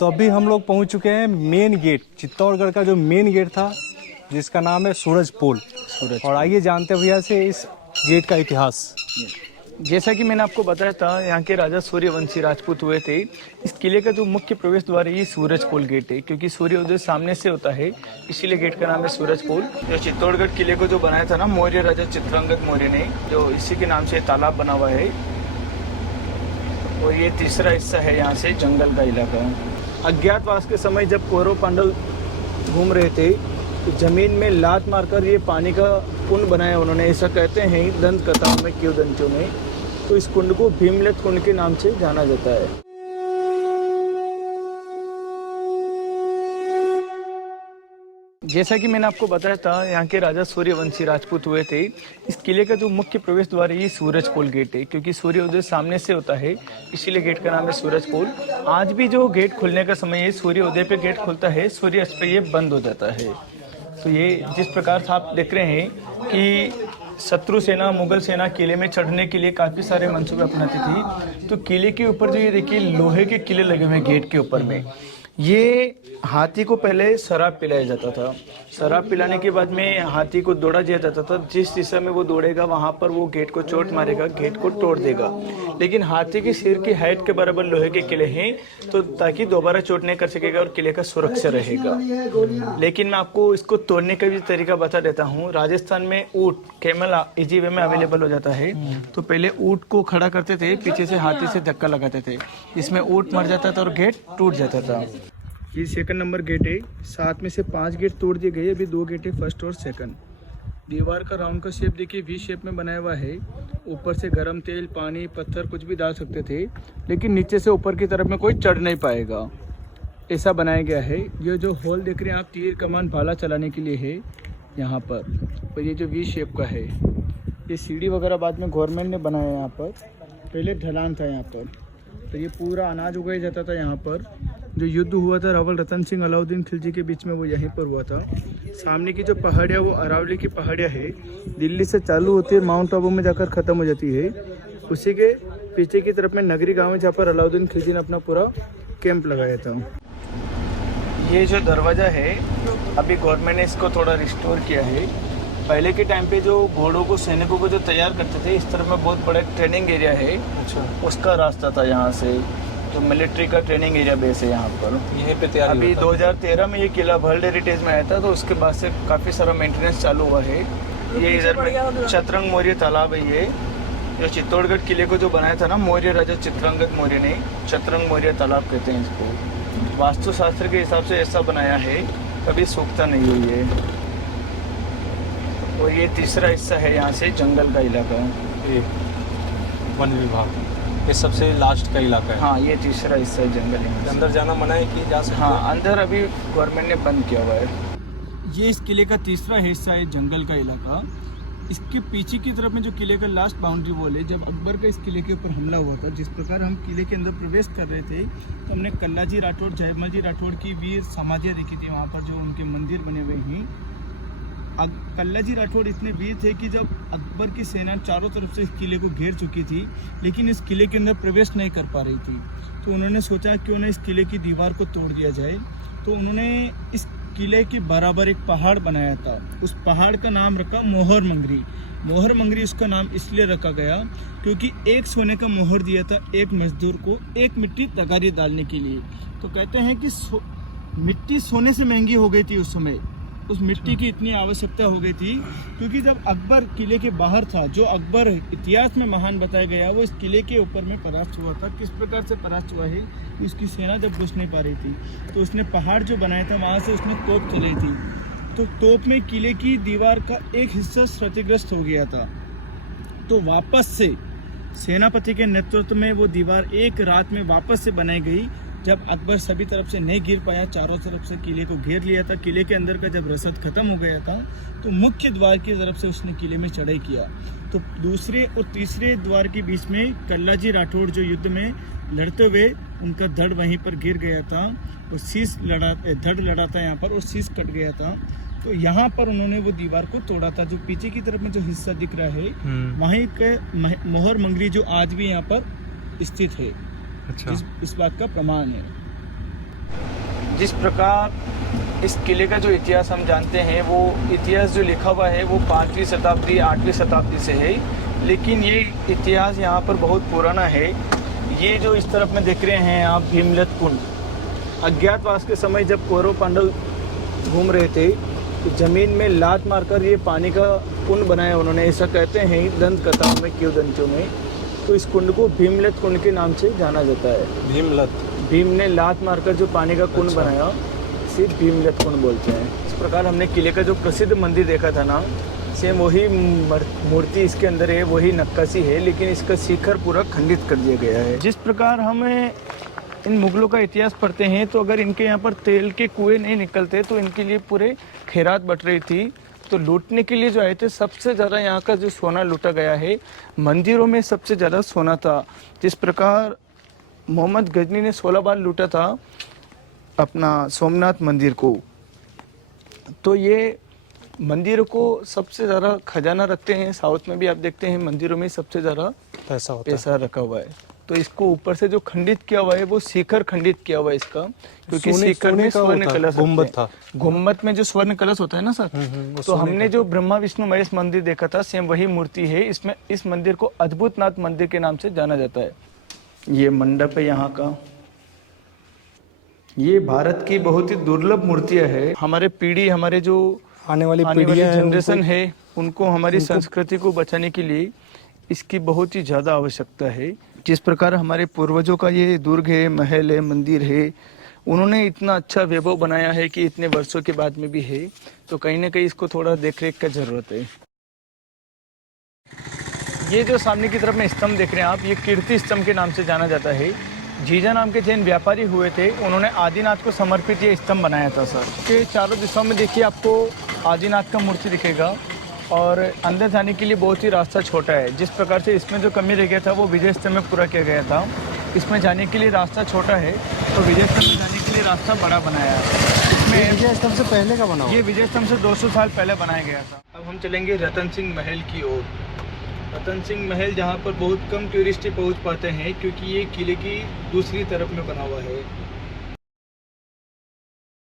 तो अभी हम लोग पहुंच चुके हैं मेन गेट, चित्तौड़गढ़ का जो मेन गेट था जिसका नाम है सूरज पोल। और आइए जानते हैं भैया से इस गेट का इतिहास। जैसा कि मैंने आपको बताया था, यहाँ के राजा सूर्यवंशी राजपूत हुए थे। इस किले का जो मुख्य प्रवेश द्वार है ये सूरज पोल गेट है, क्योंकि सूर्योदय सामने से होता है, इसीलिए गेट का नाम है सूरज पोल। जो चित्तौड़गढ़ किले को जो बनाया था ना मौर्य राजा चित्रांगद मौर्य ने, जो इसी के नाम से तालाब बना हुआ है। और ये तीसरा हिस्सा है यहाँ से जंगल का इलाका। अज्ञातवास के समय जब कौरव पांडव घूम रहे थे तो जमीन में लात मारकर ये पानी का कुंड बनाया उन्होंने, ऐसा कहते हैं दंत कथाओं में, किंवदंतियों में। तो इस कुंड को भीमलेट कुंड के नाम से जाना जाता है। जैसा कि मैंने आपको बताया था, यहाँ के राजा सूर्यवंशी राजपूत हुए थे। इस किले का जो मुख्य प्रवेश द्वार है ये सूरज पोल गेट है, क्योंकि सूर्योदय सामने से होता है, इसीलिए गेट का नाम है सूरज पोल। आज भी जो गेट खुलने का समय है, सूर्योदय पे गेट खुलता है, सूर्यास्त पे ये बंद हो जाता है। तो ये जिस प्रकार से आप देख रहे हैं कि शत्रु सेना, मुगल सेना किले में चढ़ने के लिए काफ़ी सारे मंसूबे अपनाती थी। तो किले के ऊपर जो ये देखिए लोहे के किले लगे हुए हैं गेट के ऊपर में, ये हाथी को पहले शराब पिलाया जाता था। शराब पिलाने के बाद में हाथी को दौड़ा दिया जाता था। जिस दिशा में वो दौड़ेगा वहाँ पर वो गेट को चोट मारेगा, गेट को तोड़ देगा। लेकिन हाथी के सिर की हाइट के बराबर लोहे के किले हैं, तो ताकि दोबारा चोट नहीं कर सकेगा और किले का सुरक्षा रहेगा। लेकिन मैं आपको इसको तोड़ने का भी तरीका बता देता हूँ। राजस्थान में ऊँट, कैमल इजी वे में अवेलेबल हो जाता है। तो पहले ऊँट को खड़ा करते थे, पीछे से हाथी से धक्का लगाते थे, इसमें ऊँट मर जाता था और गेट टूट जाता था। ये सेकंड नंबर गेट है। 7 में से 5 गेट तोड़ दिए गए, अभी 2 गेट है, फर्स्ट और सेकंड। दीवार का राउंड का शेप देखिए वी शेप में बनाया हुआ है। ऊपर से गर्म तेल, पानी, पत्थर कुछ भी डाल सकते थे, लेकिन नीचे से ऊपर की तरफ में कोई चढ़ नहीं पाएगा, ऐसा बनाया गया है। ये जो होल देख रहे हैं आप, तीर कमान भाला चलाने के लिए है यहाँ पर। और ये जो वी शेप का है, ये सीढ़ी वगैरह बाद में गवर्नमेंट ने बनाया है यहाँ पर। पहले ढलान था यहाँ पर, तो ये पूरा अनाज उगाया जाता था यहाँ पर। जो युद्ध हुआ था रावल रतन सिंह अलाउद्दीन खिलजी के बीच में, वो यहीं पर हुआ था। सामने की जो पहाड़ियाँ, वो अरावली की पहाड़ियाँ है, दिल्ली से चालू होती है, माउंट आबू में जाकर ख़त्म हो जाती है। उसी के पीछे की तरफ में नगरी गाँव है, जहाँ पर अलाउद्दीन खिलजी ने अपना पूरा कैंप लगाया था। ये जो दरवाज़ा है, अभी गवर्नमेंट ने इसको थोड़ा रिस्टोर किया है। पहले के टाइम पे जो घोड़ों को, सैनिकों को जो तैयार करते थे, इस तरफ में बहुत बड़ा ट्रेनिंग एरिया है। अच्छा। उसका रास्ता था यहाँ से, तो मिलिट्री का ट्रेनिंग एरिया बेस है यहाँ पर। यहीं पे तैयार अभी 2013 में ये किला वर्ल्ड हेरिटेज में आया था, तो उसके बाद से काफ़ी सारा मेंटेनेंस चालू हुआ है। ये इधर में चतरंग मौर्य तालाब है। ये जो चित्तौड़गढ़ किले को जो बनाया था ना मौर्य राजा चित्रांगद मौर्य ने, चतरंग मौर्य तालाब कहते हैं इसको। वास्तुशास्त्र के हिसाब से ऐसा बनाया है, कभी सूखता नहीं हुई है। और ये तीसरा हिस्सा है यहाँ से जंगल का इलाका, वन विभाग, ये सबसे लास्ट का इलाका है। हाँ, ये तीसरा हिस्सा है जंगल। अंदर जाना मना है कि जा सकते? हाँ, अंदर अभी गवर्नमेंट ने बंद किया हुआ है। ये इस किले का तीसरा हिस्सा है, जंगल का इलाका। इसके पीछे की तरफ में जो किले का लास्ट बाउंड्री वॉल है, जब अकबर का इस किले के ऊपर हमला हुआ था, जिस प्रकार हम किले के अंदर प्रवेश कर रहे थे, तो हमने कल्लाजी राठौड़, जयमल जी राठौड़ की वीर समाधियाँ देखी थी वहाँ पर, जो उनके मंदिर बने हुए हैं। कल्लाजी राठौड़ इतने वीर थे कि जब अकबर की सेना चारों तरफ से इस किले को घेर चुकी थी, लेकिन इस किले के अंदर प्रवेश नहीं कर पा रही थी, तो उन्होंने सोचा क्यों ना इस किले की दीवार को तोड़ दिया जाए। तो उन्होंने इस किले के बराबर एक पहाड़ बनाया था। उस पहाड़ का नाम रखा मोहर मंगरी। मोहर मंगरी उसका नाम इसलिए रखा गया क्योंकि एक सोने का मोहर दिया था एक मजदूर को, एक मिट्टी तगारी डालने के लिए। तो कहते हैं कि मिट्टी सोने से महंगी हो गई थी उस समय, उस मिट्टी की इतनी आवश्यकता हो गई थी, क्योंकि जब अकबर किले के बाहर था, जो अकबर इतिहास में महान बताया गया, वो इस किले के ऊपर में परास्त हुआ था। किस प्रकार से परास्त हुआ है, उसकी सेना जब घुस नहीं पा रही थी, तो उसने पहाड़ जो बनाया था वहाँ से उसने तोप चलाई थी। तो तोप में किले की दीवार का एक हिस्सा क्षतिग्रस्त हो गया था। तो वापस से सेनापति के नेतृत्व में वो दीवार एक रात में वापस से बनाई गई। जब अकबर सभी तरफ से नहीं गिर पाया, चारों तरफ से किले को घेर लिया था, किले के अंदर का जब रसद खत्म हो गया था, तो मुख्य द्वार की तरफ से उसने किले में चढ़ाई किया। तो दूसरे और तीसरे द्वार के बीच में कल्लाजी राठौड़ जो युद्ध में लड़ते हुए उनका धड़ वहीं पर गिर गया था, और शीश धड़ लड़ा था यहाँ पर, और शीश कट गया था। तो यहाँ पर उन्होंने वो दीवार को तोड़ा था। जो पीछे की तरफ में जो हिस्सा दिख रहा है, वहीं के मोहर मंगरी जो आज भी यहाँ पर स्थित है। अच्छा। इस बात का प्रमाण है। जिस प्रकार इस किले का जो इतिहास हम जानते हैं, वो इतिहास जो लिखा हुआ है वो 5वीं शताब्दी 8वीं शताब्दी से है, लेकिन ये इतिहास यहाँ पर बहुत पुराना है। ये जो इस तरफ में देख रहे हैं आप भीमलत कुंड, अज्ञातवास के समय जब कौरव पांडव घूम रहे थे तो जमीन में लात मारकर ये पानी का कुंड बनाया उन्होंने, ऐसा कहते हैं दंत कथाओं में, किंवदंतियों में। तो इस कुंड को भीमलत कुंड के नाम से जाना जाता है। भीमलत, भीम ने लात मारकर जो पानी का कुंड बनाया, इसे भीमलत कुंड बोलते हैं। इस प्रकार हमने किले का जो प्रसिद्ध मंदिर देखा था ना, सेम वही मूर्ति इसके अंदर है, वही नक्काशी है, लेकिन इसका शिखर पूरा खंडित कर दिया गया है। जिस प्रकार हमें इन मुगलों का इतिहास पढ़ते हैं, तो अगर इनके यहाँ पर तेल के कुएं नहीं निकलते तो इनके लिए पूरे खैरात बट रही थी। तो लूटने के लिए जो आए थे, सबसे ज़्यादा यहाँ का जो सोना लूटा गया है, मंदिरों में सबसे ज़्यादा सोना था। जिस प्रकार मोहम्मद गजनी ने 16 बार लूटा था अपना सोमनाथ मंदिर को, तो ये मंदिरों को सबसे ज़्यादा खजाना रखते हैं। साउथ में भी आप देखते हैं मंदिरों में सबसे ज़्यादा पैसा रखा हुआ है। तो इसको ऊपर से जो खंडित किया हुआ है वो शिखर खंडित किया हुआ है इसका, क्योंकि शिखर में स्वर्ण कलश गुम्बद था। गुम्बद में जो स्वर्ण कलश होता है ना सर, तो हमने जो ब्रह्मा विष्णु महेश मंदिर देखा था, सेम वही मूर्ति है इसमें। इस मंदिर को अद्भुतनाथ मंदिर के नाम से जाना जाता है। ये मंडप है यहाँ का। ये भारत की बहुत ही दुर्लभ मूर्तियां है। हमारे पीढ़ी, हमारे जो आने वाली जनरेशन है, उनको हमारी संस्कृति को बचाने के लिए इसकी बहुत ही ज़्यादा आवश्यकता है। जिस प्रकार हमारे पूर्वजों का ये दुर्ग है, महल है, मंदिर है, उन्होंने इतना अच्छा वैभव बनाया है कि इतने वर्षों के बाद में भी है, तो कहीं ना कहीं इसको थोड़ा देखरेख का जरूरत है। ये जो सामने की तरफ में स्तंभ देख रहे हैं आप, ये कीर्ति स्तंभ के नाम से जाना जाता है। जीजा नाम के जैन व्यापारी हुए थे, उन्होंने आदिनाथ को समर्पित ये स्तंभ बनाया था सर। के चारों दिशाओं में देखिए आपको आदिनाथ का मूर्ति दिखेगा, और अंदर जाने के लिए बहुत ही रास्ता छोटा है। जिस प्रकार से इसमें जो कमी रह गया था वो विजय स्तंभ में पूरा किया गया था। इसमें जाने के लिए रास्ता छोटा है, तो विजय स्तंभ में जाने के लिए रास्ता बड़ा बनाया है। इसमें विजय स्तंभ से पहले का बना हुआ? ये विजय स्तंभ से 200 साल पहले बनाया गया था। अब हम चलेंगे रतन सिंह महल की ओर। रतन सिंह महल जहाँ पर बहुत कम टूरिस्ट पहुँच पाते हैं, क्योंकि ये किले की दूसरी तरफ में बना हुआ है।